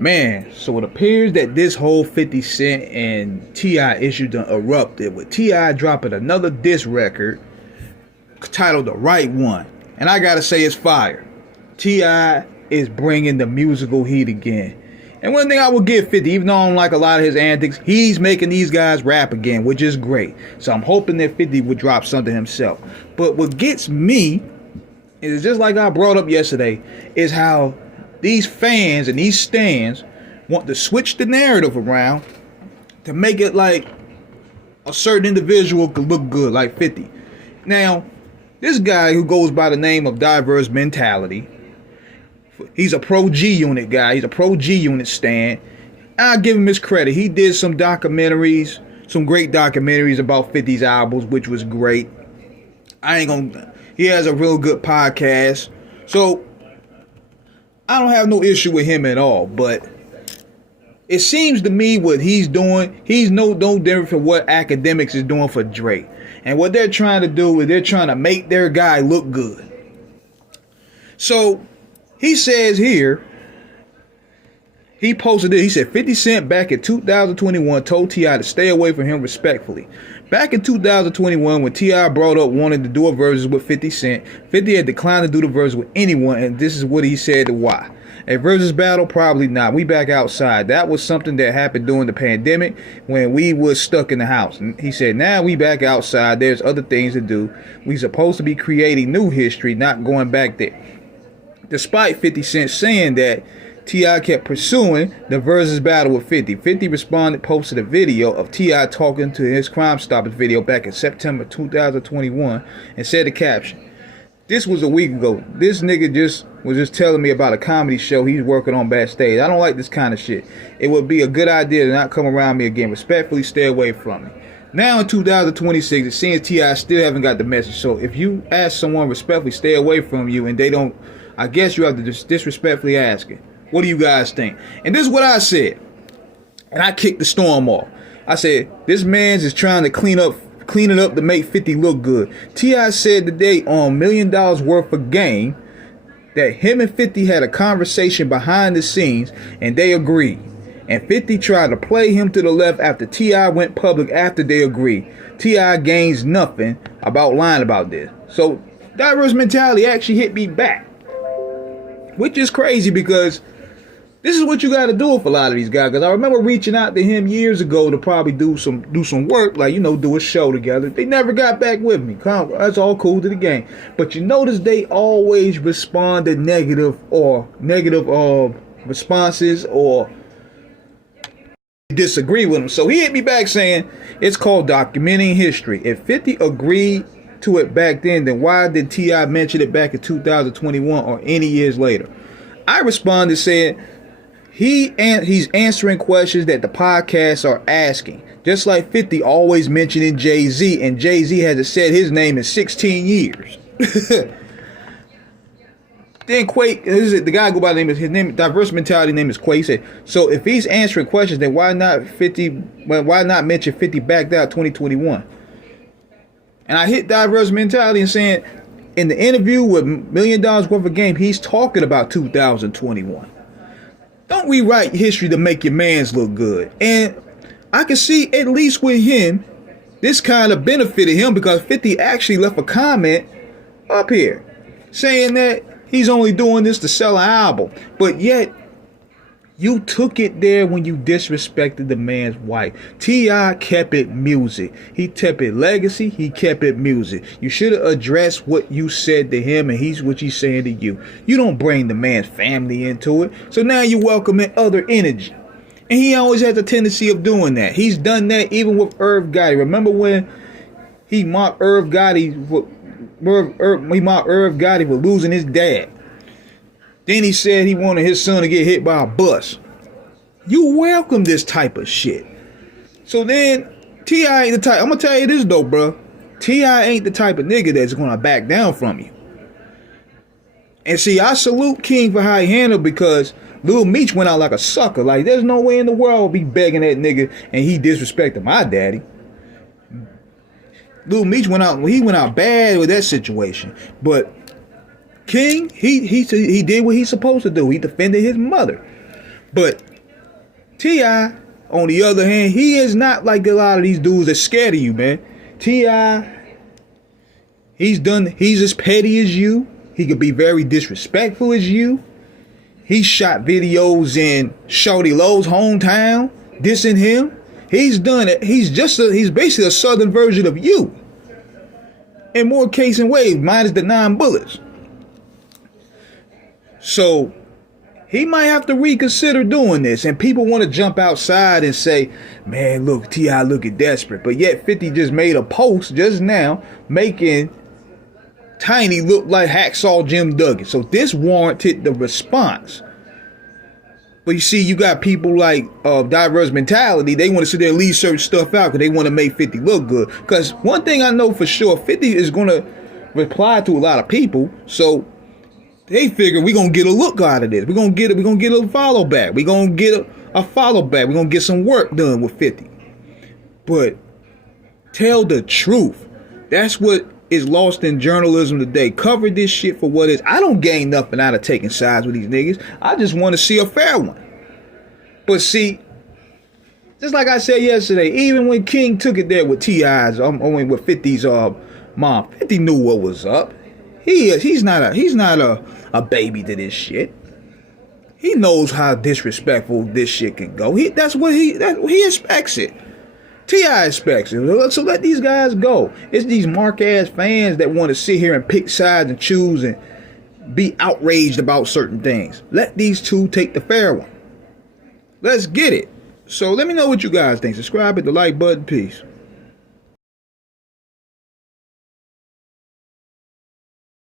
Man, so it appears that this whole 50 Cent and T.I. issue done erupted, with T.I. dropping another diss record titled The Right One. And I gotta say, it's fire. T.I. is bringing the musical heat again. And one thing I will give 50, even though I don't like a lot of his antics, he's making these guys rap again, which is great. So I'm hoping that 50 would drop something himself. But what gets me is, just like I brought up yesterday, is how these fans and these stans want to switch the narrative around to make it like a certain individual could look good, like 50. Now, this guy who goes by the name of Diverse Mentality, he's a pro G Unit guy. He's a pro G Unit stan. I'll give him his credit. He did some documentaries, some great documentaries about 50's albums, which was great. He has a real good podcast. So I don't have no issue with him at all, but it seems to me what he's doing, he's no different from what Academics is doing for Drake. And what they're trying to do is they're trying to make their guy look good. So he says here, he posted it, he said 50 Cent back in 2021 told T.I. to stay away from him respectfully. Back in 2021, when T.I. brought up wanting to do a versus with 50 Cent, 50 had declined to do the versus with anyone, and this is what he said to why. A versus battle? Probably not. We back outside. That was something that happened during the pandemic when we was stuck in the house. And he said, now we back outside. There's other things to do. We supposed to be creating new history, not going back there. Despite 50 Cent saying that, T.I. kept pursuing the versus battle with 50. 50 responded, posted a video of T.I. talking to his Crime Stoppers video back in September 2021 and said the caption, "This was a week ago. This nigga was just telling me about a comedy show he's working on backstage. I don't like this kind of shit. It would be a good idea to not come around me again. Respectfully, stay away from me." Now in 2026, it seems T.I. still haven't got the message. So if you ask someone respectfully stay away from you and they don't, I guess you have to just disrespectfully ask it. What do you guys think? And this is what I said. And I kicked the storm off. I said, this man's is trying to clean it up to make 50 look good. T.I. said today on $1 Million Worth of Game that him and 50 had a conversation behind the scenes and they agreed. And 50 tried to play him to the left after T.I. went public after they agreed. T.I. gains nothing about lying about this. So Diverse Mentality actually hit me back, which is crazy because this is what you got to do with a lot of these guys. Because I remember reaching out to him years ago to probably do some work, like, do a show together. They never got back with me. That's all cool to the game. But you notice they always respond to negative responses or disagree with them. So he hit me back saying it's called documenting history. If 50 agreed to it back then why did T.I. mention it back in 2021 or any years later? I responded saying he's answering questions that the podcasts are asking. Just like 50 always mentioning Jay-Z, and Jay-Z hasn't said his name in 16 years. Then Quake, the guy go by the name, his name, Diverse Mentality name is Quake. He said, so if he's answering questions, then why not mention 50 back out 2021? And I hit Diverse Mentality and saying, in the interview with $1 Million Worth of Game, he's talking about 2021. Don't rewrite history to make your mans look good. And I can see, at least with him, this kind of benefited him because 50 actually left a comment up here saying that he's only doing this to sell an album. But yet, you took it there when you disrespected the man's wife. T.I. kept it music. He kept it legacy. He kept it music. You should have addressed what you said to him and what he's saying to you. You don't bring the man's family into it. So now you welcome in other energy. And he always has a tendency of doing that. He's done that even with Irv Gotti. Remember when he mocked Irv Gotti for losing his dad? Then he said he wanted his son to get hit by a bus. You welcome this type of shit. So then, T.I. ain't the type. I'm going to tell you this though, bro. T.I. ain't the type of nigga that's going to back down from you. And see, I salute King for how he handled, because Lil Meech went out like a sucker. Like, there's no way in the world I'll be begging that nigga and he disrespected my daddy. Lil Meech went out bad with that situation. But King, he did what he's supposed to do. He defended his mother. But T.I., on the other hand, he is not like a lot of these dudes that's scared of you, man. T.I., he's as petty as you. He could be very disrespectful as you. He shot videos in Shorty Lowe's hometown, dissing him. He's done it. He's basically a southern version of you. In more case and ways, minus the 9 bullets. So he might have to reconsider doing this. And people want to jump outside and say, man, look, T.I. looking desperate. But yet 50 just made a post just now making Tiny look like Hacksaw Jim Duggan. So this warranted the response. But you see, you got people like Diverse Mentality. They want to sit there and leave certain stuff out because they want to make 50 look good. Because one thing I know for sure, 50 is going to reply to a lot of people. So they figure we're going to get a look out of this. We're going to get a follow back. We're going to get a follow back. We're going to get some work done with 50. But tell the truth. That's what is lost in journalism today. Cover this shit for what it is. I don't gain nothing out of taking sides with these niggas. I just want to see a fair one. But see, just like I said yesterday, even when King took it there with T.I.'s, with 50's mom, 50 knew what was up. He's not a baby to this shit. He knows how disrespectful this shit can go. He expects it. T.I. expects it. So let these guys go. It's these mark-ass fans that want to sit here and pick sides and choose and be outraged about certain things. Let these two take the fair one. Let's get it. So let me know what you guys think. Subscribe, hit the like button. Peace.